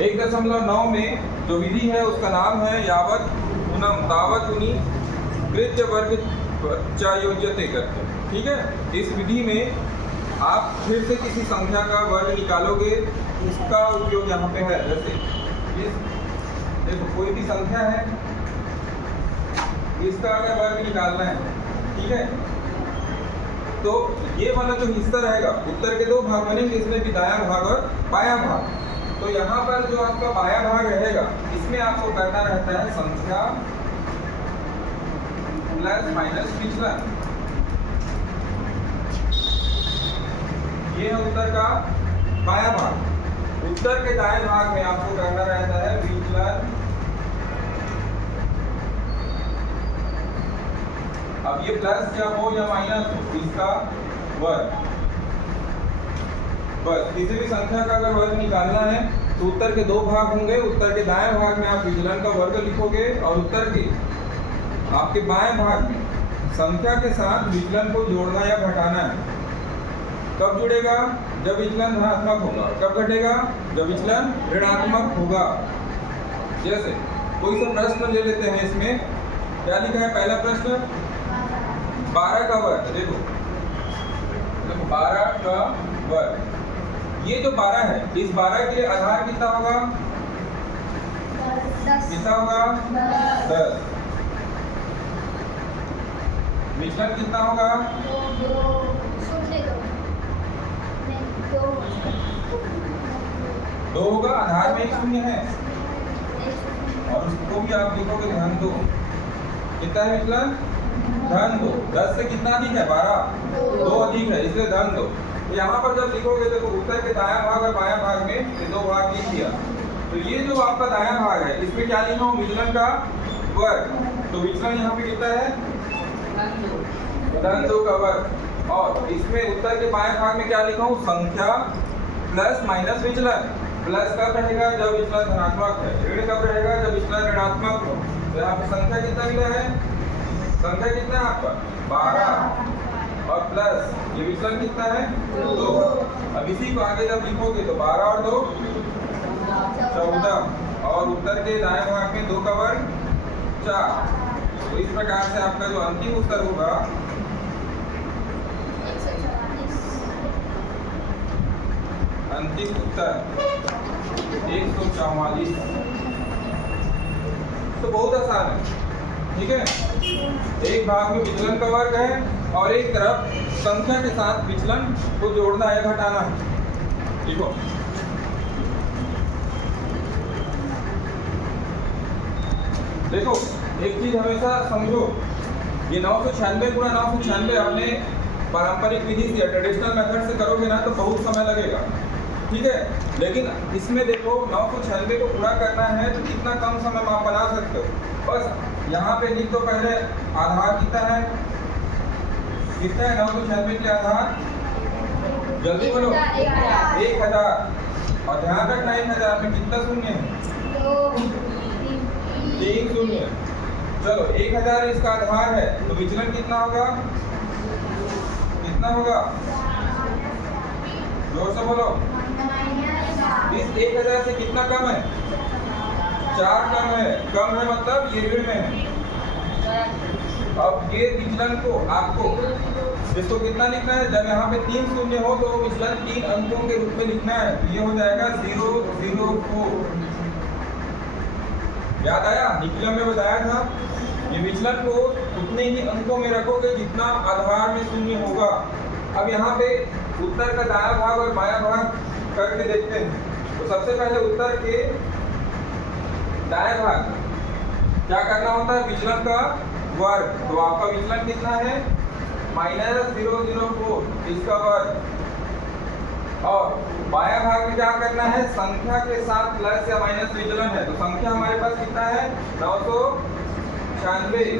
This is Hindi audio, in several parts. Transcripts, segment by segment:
1.9 में जो विधि है उसका नाम है यावत गुणम तावत गुणी कृत्य वर्ग चायोज्यते करते। ठीक है, इस विधि में आप फिर से किसी संख्या का वर्ग निकालोगे, उसका उपयोग यहाँ पे है। जैसे इस देखो कोई भी संख्या है, इसका अगर वर्ग निकालना है, ठीक है, तो ये वाला जो हिस्सा रहेगा, उत्तर के दो भाग बनेंगे, इसमें भी दायां भाग और बायां भाग। तो यहाँ पर जो आपका बायां भाग रहेगा, इसमें आपको करना रहता है संख्या प्लस माइनस विचलन। ये है उत्तर का बायां भाग। उत्तर के दाएं भाग में आपको करना रहता है विचलन। अब ये प्लस या हो या माइनस हो, इसका वर्ग। बस किसी भी संख्या का अगर वर्ग निकालना है तो उत्तर के दो भाग होंगे, उत्तर के दाएं भाग में आप विचलन का वर्ग लिखोगे और उत्तर के आपके बाएं भाग में संख्या के साथ विचलन को जोड़ना या घटाना है। कब जुड़ेगा? जब विचलन धनात्मक होगा। कब घटेगा? जब विचलन ऋणात्मक होगा। जैसे कोई सा प्रश्न ले लेते हैं, इसमें क्या लिखा है? पहला प्रश्न 12 का वर्ग। देखो 12 का वर्ग, ये जो 12 है, इस 12 के लिए आधार कितना होगा? कितना होगा? 10। विचलन कितना होगा? 2 होगा। आधार में एक शून्य है और उसको भी आप लिखोगे धन 2। कितना है विचलन? धन 2। 10 से कितना अधिक है? 12। 2 अधिक है, इसलिए धन 2। यहाँ पर जब लिखोगे देखो उत्तर के दायां भाग और बायां भाग में ये दो भाग लिख दिया। तो ये जो आपका दायां भाग है, इसमें क्या लिखा हूँ? विचलन का वर्ग। तो विचलन यहाँ पे कितना है? धन 2 का वर्ग। और इसमें उत्तर के बाएं भाग में क्या लिखा हूँ? संख्या प्लस माइनस विचलन। प्लस कब रहेगा? जब विचलन धनात्मक है। ऋण कब रहेगा? जब विचलन ऋणात्मक हो। तो यहाँ पे संख्या कितना मिला है? संख्या कितना है आपका? 12 और प्लस ये विचलन कितना है? 2। अब इसी को आगे जब लिखोगे तो 12 और 2 14 और उत्तर के दाएं भाग में 2 का वर्ग 4। तो इस प्रकार से आपका जो अंतिम उत्तर होगा अंतिम उत्तर 144। तो बहुत आसान है। ठीक है, एक भाग में विचलन का वर्ग है और एक तरफ संख्या के साथ विचलन को जोड़ना या घटाना है। देखो देखो एक चीज हमेशा समझो, ये 996 गुणा 996 अपने पारंपरिक विधि से ट्रेडिशनल मेथड से करोगे ना तो बहुत समय लगेगा। ठीक है, लेकिन इसमें देखो 996 को पूरा करना है तो कितना कम समय में आप बना सकते हो। बस यहाँ पे लिख दो पहले आधार कितना है? कितना है 996 के आधार? जल्दी बोलो। 1000। और ध्यान रखना 1000 में कितना शून्य है? 3 शून्य। चलो 1000 इसका आधार है तो विचलन कितना होगा? कितना होगा? जोर से बोलो। इस 1000 से कितना कम है? 4 कम है। कम है मतलब ये ऋण में है। अब ये विचलन को आपको इसको कितना लिखना है? जब यहाँ पे 3 शून्य हो तो विचलन 3 अंकों के रूप में लिखना है। ये हो जाएगा 004। याद आया? निखिलम में बताया था ये विचलन को उतने ही अंकों में रखोगे जितना आधार में शून्य होगा। अब यहाँ पे उत्तर का दायां भाग और बायां भाग करके देखते हैं। तो सबसे पहले उत्तर के दाएं भाग क्या करना होता है? विचलन का वर्ग। तो आपका विचलन कितना है? -004 इसका वर्ग। और बायां भाग में क्या करना है? संख्या के साथ प्लस या माइनस विचलन है। तो संख्या हमारे पास कितना है? 996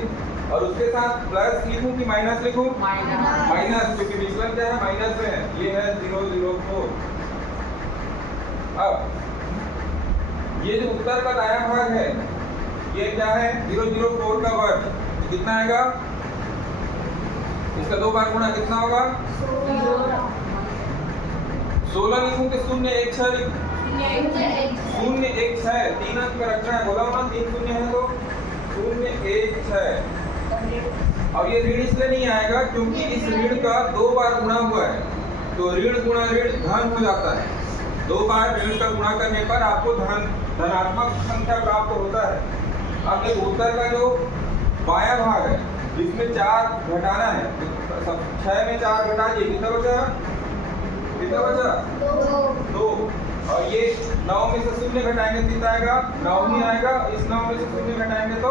और उसके साथ प्लस लिखूं कि माइनस लिखूं? माइनस, क्योंकि विचलन क्या है? माइनस में है। ये है 004। अब ये जो उत्तर का दायां भाग है ये क्या है? 004 का वर्ग। कितना आएगा? इसका 2 बार गुणा कितना होगा? 16 लिखूं कि 0 1 6 लिखूं? शून्य एक छह, 3 अंक का रखना है, बोला हो ना 3 शून्य है तो 016। अब ये ऋण इसलिए नहीं आएगा क्योंकि इस ऋण का 2 बार गुणा हुआ है, तो ऋण गुणा ऋण धन हो जाता है। 2 बार ऋण का गुणा करने पर आपको धनात्मक संख्या प्राप्त होता है। अब ये उत्तर का जो बायां भाग है जिसमें 4 घटाना है, तो 6 में 4 घटा दिए, कितना बचा? 2। और ये 9 में से 0 घटाएंगे तो कितना आएगा? 9 ही आएगा। इस 9 में से 0 घटाएंगे तो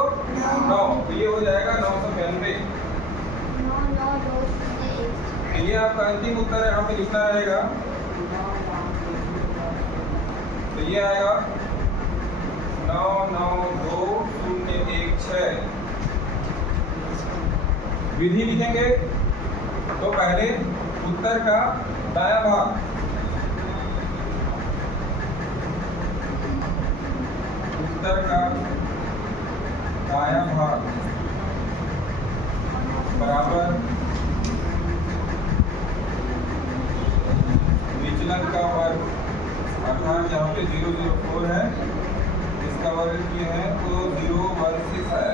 9, तो ये हो जाएगा 992। ये आपका अंतिम उत्तर है, यहाँ पे लिखना रहेगा। तो ये आएगा 992016। विधि लिखेंगे तो पहले उत्तर का दायां भाग, उत्तर का दायां भाग बराबर विचलन का वर्ग, अर्थात यहाँ पे 004 है, इसका वर्ग किए हैं तो 016 है।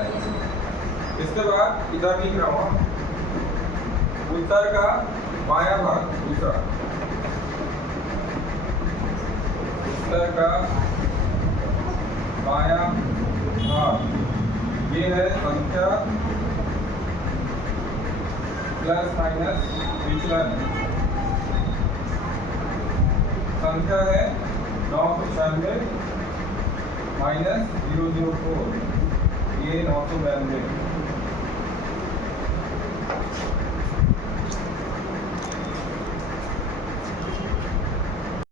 इसके बाद इधर लिख रहा हूँ उत्तर का बायां भाग, दूसरा उत्तर का बायां भाग, ये है संख्या प्लस माइनस विचलन। संख्या है 996 माइनस 004, ये 992।